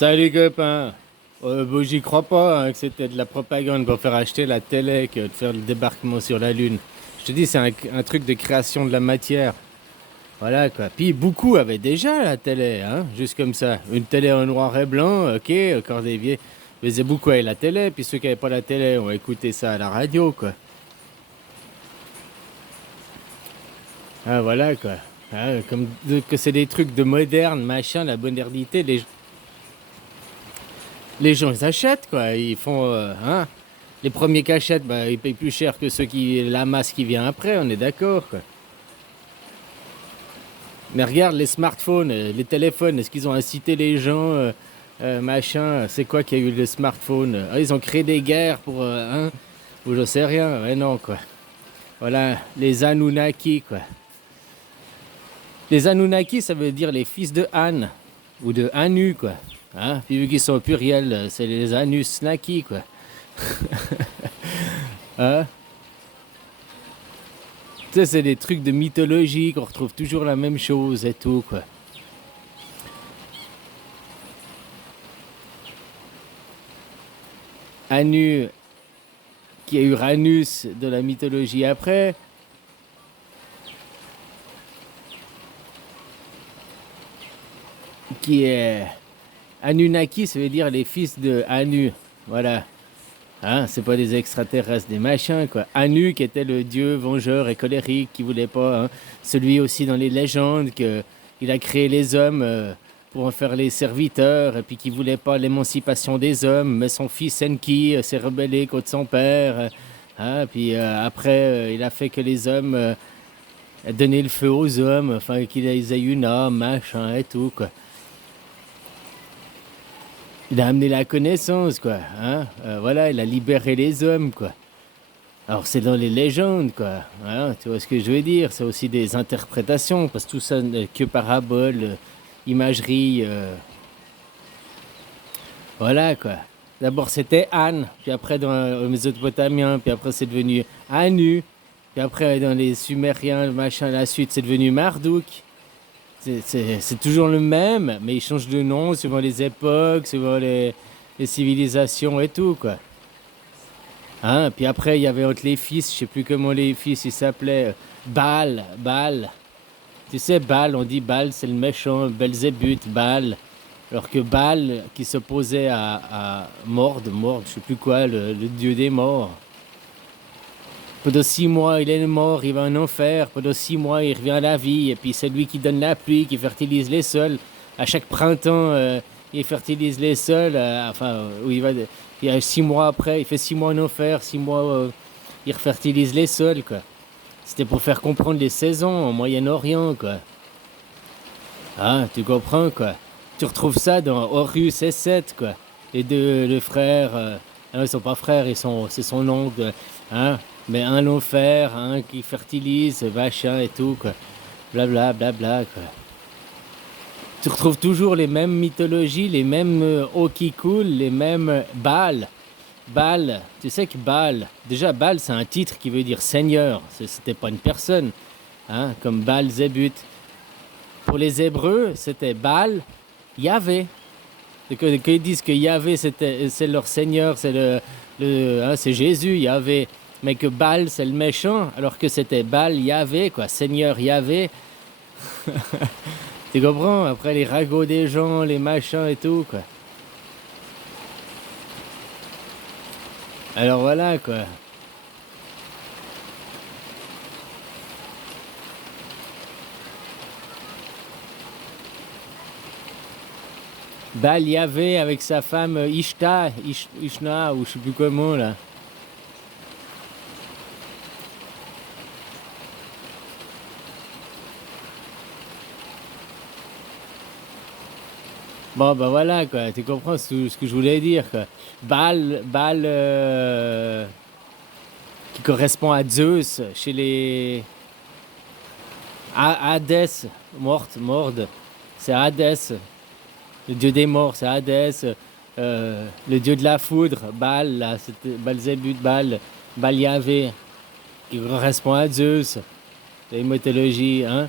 Salut copain. Bon, j'y crois pas hein, que c'était de la propagande pour faire acheter la télé que de faire le débarquement sur la Lune. Je te dis, c'est un truc de création de la matière. Voilà quoi. Puis beaucoup avaient déjà la télé, hein, juste comme ça. Une télé en noir et blanc, ok, encore des vieux. Faisaient beaucoup avec la télé, puis ceux qui n'avaient pas la télé ont écouté ça à la radio, quoi. Ah voilà quoi. Ah, que c'est des trucs de moderne, machin, la modernité, les gens ils achètent quoi. Ils font, hein. Les premiers qui achètent, bah, ils payent plus cher que la masse qui vient après, on est d'accord, quoi. Mais regarde les smartphones, les téléphones, est-ce qu'ils ont incité les gens, machin, c'est quoi qu'il y a eu le smartphone? Ah, ils ont créé des guerres pour, hein, ou je sais rien, ouais non, quoi. Voilà, les Anunnaki, quoi. Les Anunnaki, ça veut dire les fils de An, ou de Anu, quoi. Hein? Puis vu qu'ils sont au pluriel, c'est les Anus-Naki, quoi. Hein? Tu sais, c'est des trucs de mythologie qu'on retrouve toujours la même chose et tout, quoi. Anu, qui est Uranus de la mythologie après, qui est Anunnaki, ça veut dire les fils de Anu. Voilà. Hein, c'est pas des extraterrestres, des machins, quoi. Anu, qui était le dieu vengeur et colérique, qui voulait pas, hein. Celui aussi dans les légendes, que il a créé les hommes pour en faire les serviteurs, et puis qui voulait pas l'émancipation des hommes, mais son fils Enki s'est rebellé contre son père. Hein, puis après, il a fait que les hommes donnaient le feu aux hommes, enfin qu'ils aient une âme, machin et tout, quoi. Il a amené la connaissance, quoi. Hein. Voilà, il a libéré les hommes, quoi. Alors c'est dans les légendes, quoi. Hein, tu vois ce que je veux dire? C'est aussi des interprétations, parce que tout ça n'est que parabole, imagerie. Voilà, quoi. D'abord c'était Anne, puis après dans le Mésopotamien, puis après c'est devenu Anu, puis après dans les Sumériens, le machin, la suite c'est devenu Marduk. C'est toujours le même, mais il change de nom suivant les époques, suivant les civilisations et tout, quoi. Hein, puis après, il y avait entre les fils, je sais plus comment les fils ils s'appelaient. Baal, Baal. Tu sais, Baal, on dit Baal, c'est le méchant, Belzébuth, Baal. Alors que Baal, qui s'opposait à Mord, je sais plus quoi, le dieu des morts. Pendant 6 mois, il est mort, il va en enfer. Pendant 6 mois, il revient à la vie. Et puis c'est lui qui donne la pluie, qui fertilise les sols. À chaque printemps, il fertilise les sols. Enfin, où il va. Il y a 6 mois après, il fait 6 mois en enfer, 6 mois, il refertilise les sols, quoi. C'était pour faire comprendre les saisons au Moyen-Orient, quoi. Ah, tu comprends, quoi. Tu retrouves ça dans Horus et Seth, quoi. Les deux le frère, non, ils sont pas frères, c'est son oncle, hein. Mais un l'enfer, un qui fertilise, machin et tout, quoi. Blabla, blabla, quoi. Tu retrouves toujours les mêmes mythologies, les mêmes eaux qui coulent, les mêmes Baal. Baal, tu sais que Baal, déjà Baal c'est un titre qui veut dire seigneur, c'était pas une personne, hein, comme Baal Zébut. Pour les Hébreux, c'était Baal, Yahvé. Et quand ils disent que Yahvé c'est leur seigneur, hein, c'est Jésus, Yahvé. Mais que Baal c'est le méchant, alors que c'était Baal, Yahvé, quoi, seigneur Yahvé. Tu comprends? Après les ragots des gens, les machins et tout, quoi. Alors voilà, quoi. Baal Yahvé avec sa femme Ishna, ou je sais plus comment, là. Bon, ben voilà, quoi. Tu comprends ce que je voulais dire, quoi. Baal qui correspond à Zeus chez les Hadès, Morde. C'est Hadès, le dieu des morts, c'est Hadès. Le dieu de la foudre, Baal, là, c'était Balzébut, Baal Yahvé, qui correspond à Zeus, les mythologies, hein.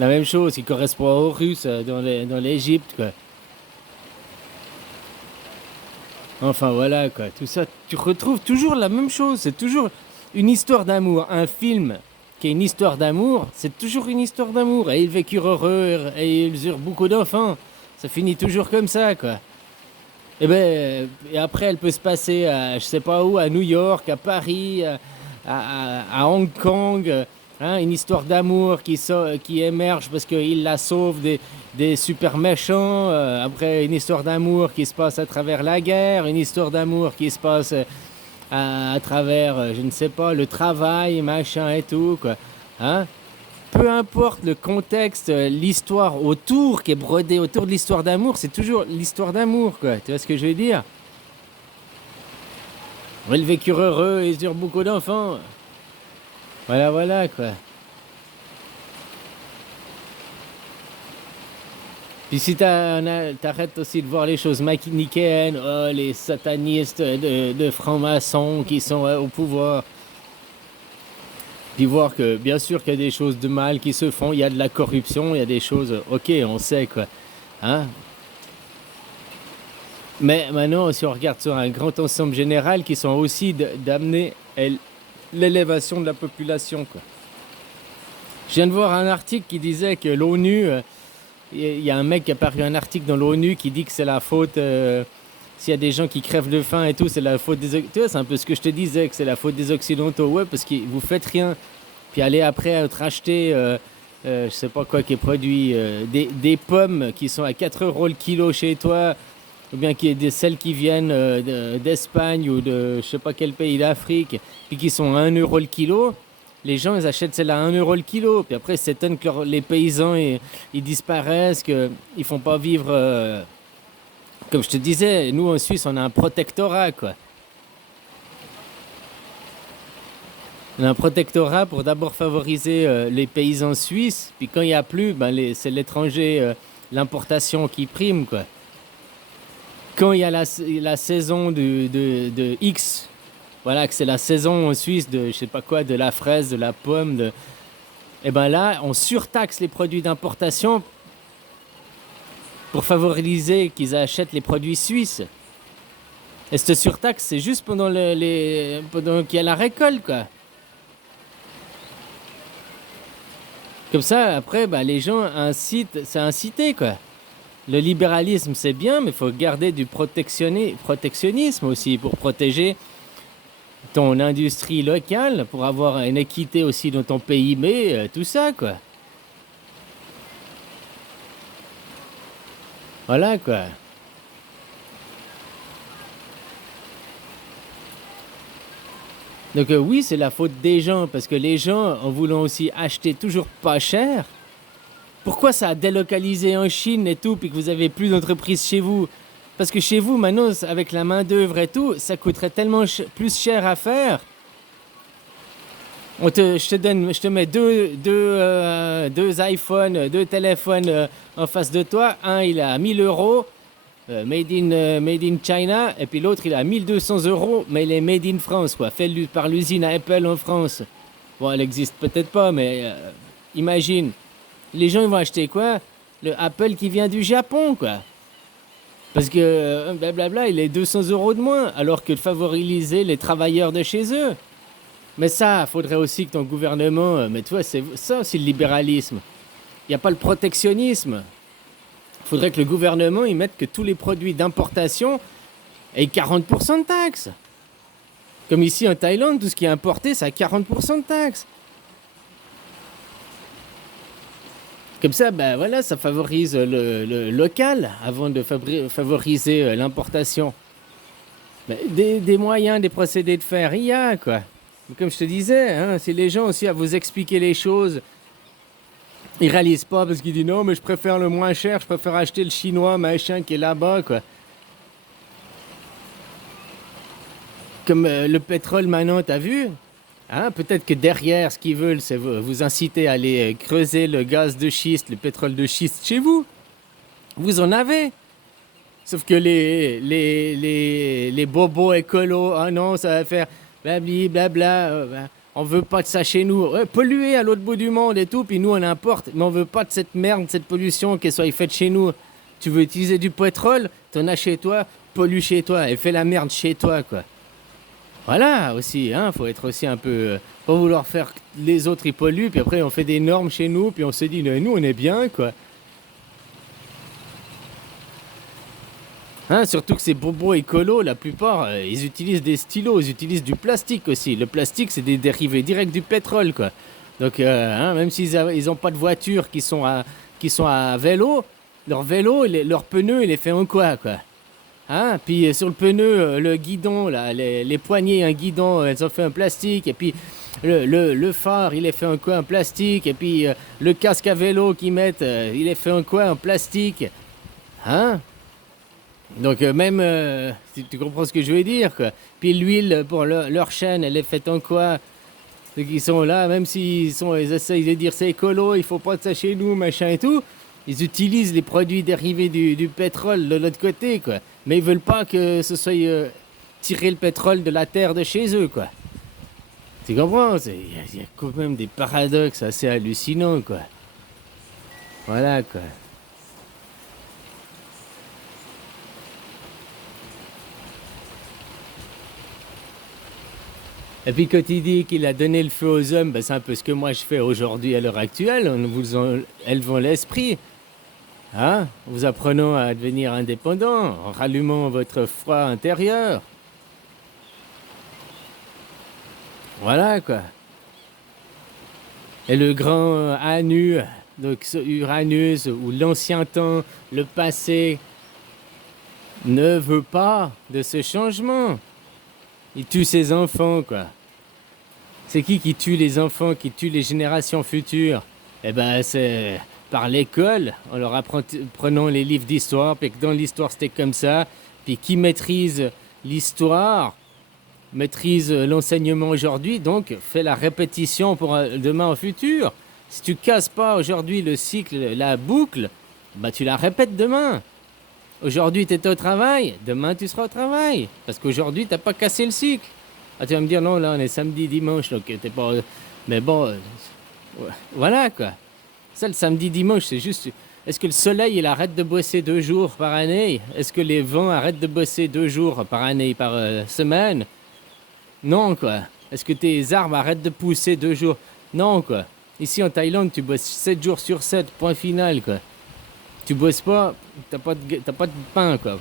La même chose qui correspond à Horus dans l'Égypte, quoi. Enfin voilà quoi, tout ça, tu retrouves toujours la même chose, c'est toujours une histoire d'amour. Un film qui est une histoire d'amour, c'est toujours une histoire d'amour. Et ils vécurent heureux et ils eurent beaucoup d'enfants. Ça finit toujours comme ça quoi. Et après elle peut se passer à je sais pas où, à New York, à Paris, à Hong Kong. Hein, une histoire d'amour qui émerge parce qu'il la sauve des super méchants. Après, une histoire d'amour qui se passe à travers la guerre. Une histoire d'amour qui se passe à travers, je ne sais pas, le travail, machin et tout, quoi. Hein? Peu importe le contexte, l'histoire autour qui est brodée autour de l'histoire d'amour, c'est toujours l'histoire d'amour, quoi. Tu vois ce que je veux dire? Ils vécurent heureux et ils eurent beaucoup d'enfants. Voilà, voilà, quoi. Puis si t'arrêtes aussi de voir les choses manichéennes, oh, les satanistes de francs-maçons qui sont au pouvoir, puis voir que bien sûr qu'il y a des choses de mal qui se font, il y a de la corruption, il y a des choses, ok, on sait quoi. Hein? Mais maintenant, si on regarde sur un grand ensemble général, qui sont aussi d'amener l'élévation de la population, quoi. Je viens de voir un article qui disait que l'ONU, il y a un mec qui a paru un article dans l'ONU qui dit que c'est la faute, s'il y a des gens qui crèvent de faim et tout, c'est la faute des... Tu vois, c'est un peu ce que je te disais, que c'est la faute des Occidentaux. Ouais, parce que vous faites rien. Puis allez après être acheter, je sais pas quoi qui est produit, des pommes qui sont à 4 euros le kilo chez toi, ou bien celles qui viennent d'Espagne ou de je sais pas quel pays d'Afrique, puis qui sont à 1 euro le kilo. Les gens, ils achètent celles à 1 euro le kilo. Puis après, ils s'étonnent que les paysans, ils disparaissent, qu'ils ne font pas vivre... comme je te disais, nous, en Suisse, on a un protectorat, quoi. On a un protectorat pour d'abord favoriser les paysans suisses. Puis quand il n'y a plus, ben c'est l'étranger, l'importation qui prime, quoi. Quand il y a la saison de X, voilà, que c'est la saison en Suisse de, je sais pas quoi, de la fraise, de la pomme, et ben là, on surtaxe les produits d'importation pour favoriser qu'ils achètent les produits suisses. Et cette surtaxe, c'est juste pendant pendant qu'il y a la récolte, quoi. Comme ça, après, bah, les gens incitent, c'est incité, quoi. Le libéralisme, c'est bien, mais il faut garder du protectionnisme aussi pour protéger ton industrie locale, pour avoir une équité aussi dans ton PIB, tout ça, quoi. Voilà, quoi. Donc oui, c'est la faute des gens, parce que les gens, en voulant aussi acheter toujours pas cher, pourquoi ça a délocalisé en Chine et tout, puis que vous avez plus d'entreprises chez vous? Parce que chez vous, maintenant, avec la main-d'œuvre et tout, ça coûterait tellement plus cher à faire. Je te mets deux iPhones, deux téléphones en face de toi. Un, il est à 1000 euros, made in China, et puis l'autre, il est à 1200 euros, mais il est made in France, quoi. Fait par l'usine Apple en France. Bon, elle existe peut-être pas, mais imagine. Les gens, ils vont acheter quoi? Le Apple qui vient du Japon, quoi. Parce que blablabla, il est 200 euros de moins, alors que de favoriser les travailleurs de chez eux. Mais ça, il faudrait aussi que ton gouvernement... Mais tu vois, c'est ça aussi le libéralisme. Il n'y a pas le protectionnisme. Il faudrait que le gouvernement il mette que tous les produits d'importation aient 40% de taxes. Comme ici en Thaïlande, tout ce qui est importé, ça a 40% de taxes. Comme ça, ben voilà, ça favorise le local avant de favoriser l'importation. Ben, des moyens, des procédés de faire, il y a quoi. Mais comme je te disais, hein, si les gens aussi à vous expliquer les choses, ils réalisent pas parce qu'ils disent non, mais je préfère le moins cher, je préfère acheter le chinois machin qui est là-bas, quoi. Comme le pétrole maintenant, t'as vu? Hein, peut-être que derrière, ce qu'ils veulent, c'est vous inciter à aller creuser le gaz de schiste, le pétrole de schiste chez vous. Vous en avez. Sauf que les bobos écolos, ah non, ça va faire blabli, blabla, on veut pas de ça chez nous. Ouais, polluer à l'autre bout du monde et tout, puis nous on importe, mais on veut pas de cette merde, cette pollution qui soit faite chez nous. Tu veux utiliser du pétrole, t'en as chez toi, pollue chez toi et fais la merde chez toi, quoi. Voilà aussi, hein, faut être aussi un peu. Pas vouloir faire que les autres ils polluent, puis après on fait des normes chez nous, puis on se dit, nous on est bien, quoi. Hein, surtout que ces bobos écolos, la plupart, ils utilisent des stylos, ils utilisent du plastique aussi. Le plastique, c'est des dérivés directs du pétrole, quoi. Donc, hein, même ils n'ont pas de voiture qui sont à vélo, leur vélo, leur pneu, il est fait en quoi. Hein? Puis sur le pneu, le guidon, là, les poignées, un guidon, elles ont fait un plastique. Et puis le phare, il est fait en quoi? En plastique. Et puis le casque à vélo qu'ils mettent, il est fait en quoi? En plastique. Hein? Donc même, si tu comprends ce que je veux dire, quoi. Puis l'huile pour leur chaîne, elle est faite en quoi? Ceux qui sont là, même ils essayent de dire c'est écolo, il faut pas de ça chez nous, machin et tout. Ils utilisent les produits dérivés du pétrole de l'autre côté, quoi. Mais ils veulent pas que ce soit tirer le pétrole de la terre de chez eux, quoi. Tu comprends? Il y a quand même des paradoxes assez hallucinants, quoi. Voilà, quoi. Et puis quand il dit qu'il a donné le feu aux hommes, ben, c'est un peu ce que moi je fais aujourd'hui à l'heure actuelle, en vous élevant l'esprit, hein, en vous apprenant à devenir indépendant, en rallumant votre foi intérieur. Voilà, quoi. Et le grand Anu, donc Uranus, ou l'ancien temps, le passé, ne veut pas de ce changement. Il tue ses enfants, quoi. C'est qui tue les enfants, qui tue les générations futures? Eh ben, c'est par l'école, en leur apprenant les livres d'histoire, puis que dans l'histoire c'était comme ça, puis qui maîtrise l'histoire, maîtrise l'enseignement aujourd'hui, donc fait la répétition pour demain au futur. Si tu casses pas aujourd'hui le cycle, la boucle, bah tu la répètes demain. Aujourd'hui tu es au travail, demain tu seras au travail, parce qu'aujourd'hui t'as pas cassé le cycle. Ah, tu vas me dire, non, là, on est samedi, dimanche, donc t'es pas. Mais bon, voilà, quoi. Ça, le samedi, dimanche, c'est juste. Est-ce que le soleil, il arrête de bosser 2 jours par année? Est-ce que les vents arrêtent de bosser 2 jours par année, par semaine? Non, quoi. Est-ce que tes arbres arrêtent de pousser 2 jours? Non, quoi. Ici, en Thaïlande, tu bosses 7 jours sur 7, point final, quoi. Tu bosses pas, t'as pas de pain, quoi.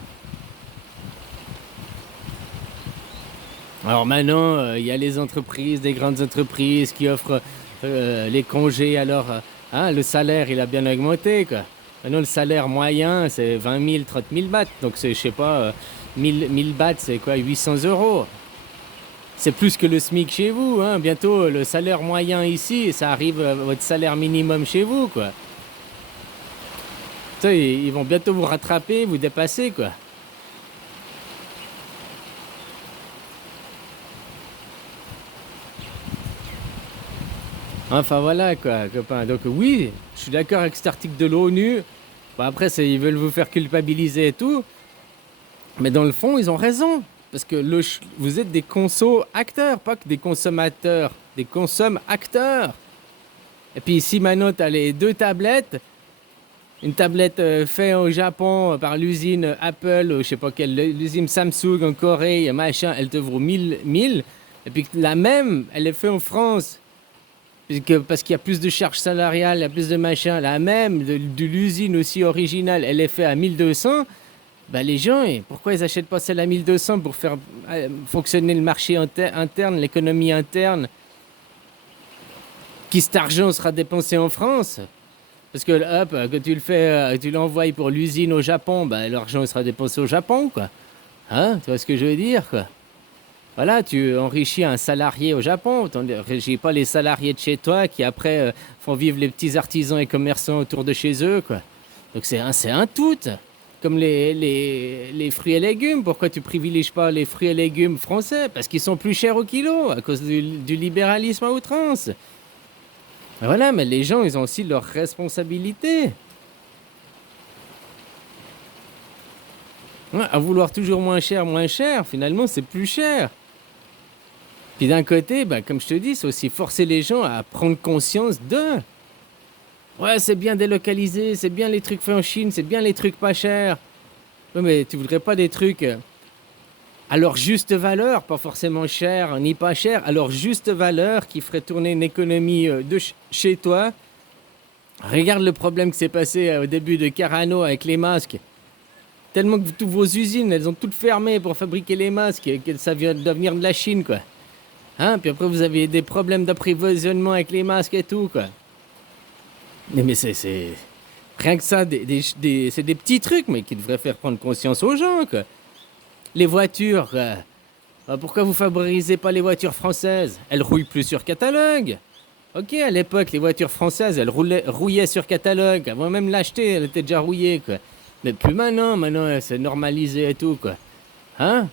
Alors maintenant, il y a les entreprises, des grandes entreprises qui offrent les congés. Alors, hein, le salaire, il a bien augmenté, quoi. Maintenant, le salaire moyen, c'est 20 000, 30 000 bahts. Donc, c'est, je sais pas, 1000 bahts, c'est quoi, 800 euros. C'est plus que le SMIC chez vous, hein. Bientôt, le salaire moyen ici, ça arrive à votre salaire minimum chez vous, quoi. Tu sais, ils vont bientôt vous rattraper, vous dépasser, quoi. Enfin voilà quoi, copain. Donc oui, je suis d'accord avec cet article de l'ONU. Bon, après, ils veulent vous faire culpabiliser et tout. Mais dans le fond, ils ont raison. Parce que vous êtes des conso-acteurs, pas que des consommateurs. Des consomme-acteurs. Et puis ici, maintenant, tu as les 2 tablettes. Une tablette faite au Japon par l'usine Apple, ou je sais pas quelle, l'usine Samsung en Corée, machin, elle te vaut 1000. Et puis la même, elle est faite en France. Parce qu'il y a plus de charges salariales, il y a plus de machin. La même de l'usine aussi originale, elle est faite à 1200. Bah les gens, pourquoi ils n'achètent pas celle à 1200 pour faire fonctionner le marché interne, l'économie interne? Qui cet argent sera dépensé en France? Parce que hop, que tu le fais, tu l'envoies pour l'usine au Japon, bah l'argent sera dépensé au Japon, quoi. Hein? Tu vois ce que je veux dire, quoi? Voilà, tu enrichis un salarié au Japon, tu n'enrichis pas les salariés de chez toi qui après font vivre les petits artisans et commerçants autour de chez eux, quoi. Donc c'est un tout. Comme les fruits et légumes, pourquoi tu privilégies pas les fruits et légumes français? Parce qu'ils sont plus chers au kilo à cause du libéralisme à outrance. Voilà, mais les gens, ils ont aussi leurs responsabilités. Ouais, à vouloir toujours moins cher, finalement, c'est plus cher. Puis d'un côté, bah, comme je te dis, c'est aussi forcer les gens à prendre conscience d'eux. Ouais, c'est bien délocalisé, c'est bien les trucs faits en Chine, c'est bien les trucs pas chers. Ouais, mais tu voudrais pas des trucs à leur juste valeur, pas forcément cher ni pas cher, à leur juste valeur qui ferait tourner une économie chez toi. Regarde le problème qui s'est passé au début de Carano avec les masques. Tellement que toutes vos usines, elles ont toutes fermé pour fabriquer les masques, que ça doit venir de la Chine, quoi. Hein? Puis après, vous avez des problèmes d'approvisionnement avec les masques et tout, quoi. Mais c'est... Rien que ça, c'est des petits trucs, mais qui devraient faire prendre conscience aux gens, quoi. Les voitures, quoi. Pourquoi vous favorisez pas les voitures françaises? Elles rouillent plus sur catalogue. Ok, à l'époque, les voitures françaises, elles rouillaient sur catalogue. Avant même l'acheter, elle était déjà rouillée, quoi. Mais plus maintenant, c'est normalisé et tout, quoi. Hein?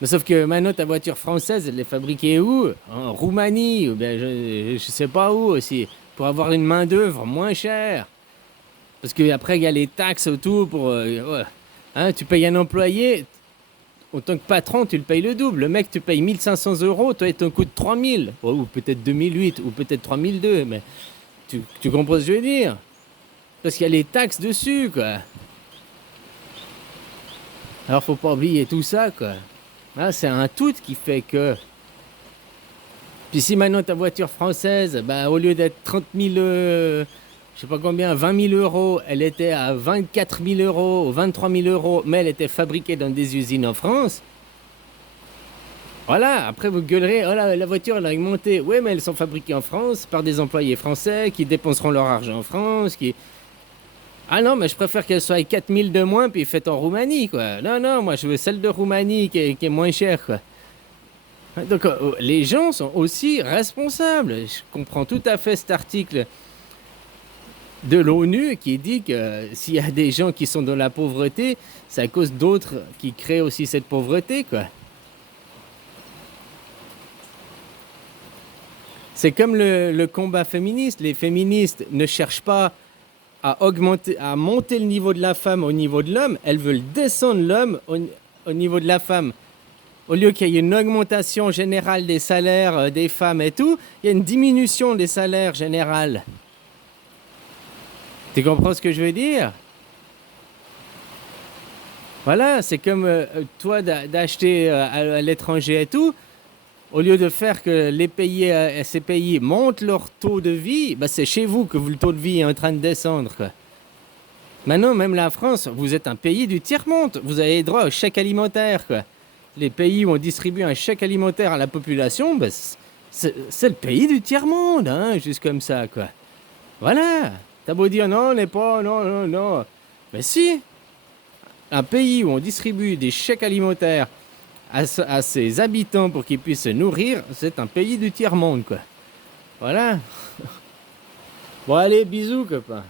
Mais sauf que maintenant, ta voiture française, elle est fabriquée où? En Roumanie, ou bien je sais pas où aussi. Pour avoir une main-d'œuvre moins chère. Parce qu'après, il y a les taxes autour pour. Ouais. Hein, tu payes un employé, en tant que patron, tu le payes le double. Le mec, tu payes 1500 euros, toi, il t'en coûte 3000. Ou peut-être 2008, ou peut-être 3002. Mais tu comprends ce que je veux dire? Parce qu'il y a les taxes dessus, quoi. Alors, faut pas oublier tout ça, quoi. Ah, c'est un tout qui fait que. Puis si maintenant ta voiture française, bah, au lieu d'être 30 000, je sais pas combien, 20 000 euros, elle était à 24 000 euros, 23 000 euros, mais elle était fabriquée dans des usines en France. Voilà, après vous gueulerez, oh la voiture elle a augmenté. Oui, mais elles sont fabriquées en France par des employés français qui dépenseront leur argent en France, qui... Ah non, mais je préfère qu'elle soit 4 000 de moins puis faite en Roumanie, quoi. Non, moi je veux celle de Roumanie qui est moins chère, quoi. Donc les gens sont aussi responsables. Je comprends tout à fait cet article de l'ONU qui dit que s'il y a des gens qui sont dans la pauvreté, c'est à cause d'autres qui créent aussi cette pauvreté, quoi. C'est comme le combat féministe. Les féministes ne cherchent pas à monter le niveau de la femme au niveau de l'homme. Elles veulent descendre l'homme au niveau de la femme. Au lieu qu'il y ait une augmentation générale des salaires des femmes et tout, il y a une diminution des salaires généraux. Tu comprends ce que je veux dire? Voilà, c'est comme toi d'acheter à l'étranger et tout. Au lieu de faire que ces pays montent leur taux de vie, bah c'est chez vous que le taux de vie est en train de descendre, quoi. Maintenant, même la France, vous êtes un pays du tiers-monde. Vous avez droit au chèque alimentaire, quoi. Les pays où on distribue un chèque alimentaire à la population, bah, c'est le pays du tiers-monde, hein, juste comme ça, quoi. Voilà. T'as beau dire non, on n'est pas, non. Mais si, un pays où on distribue des chèques alimentaires à ses habitants pour qu'ils puissent se nourrir, c'est un pays du tiers-monde, quoi. Voilà. Bon, allez, bisous, copain.